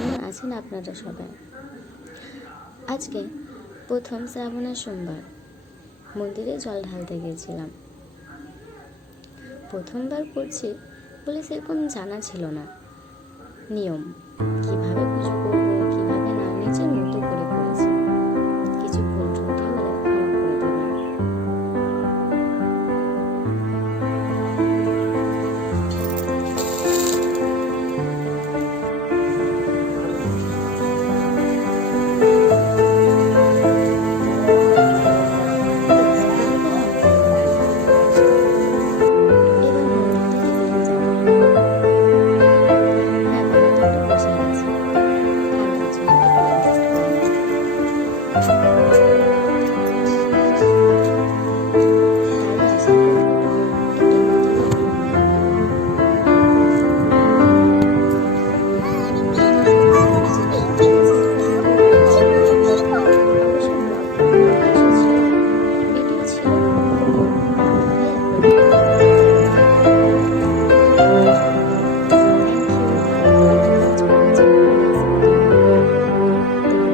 কেমন আছেন আপনারা সবাই? আজকে প্রথম শ্রাবণের সোমবার মন্দিরে জল ঢালতে গিয়েছিলাম। প্রথমবার করছি বলে সেরকম জানা ছিল না নিয়ম, কিভাবে পুজো করব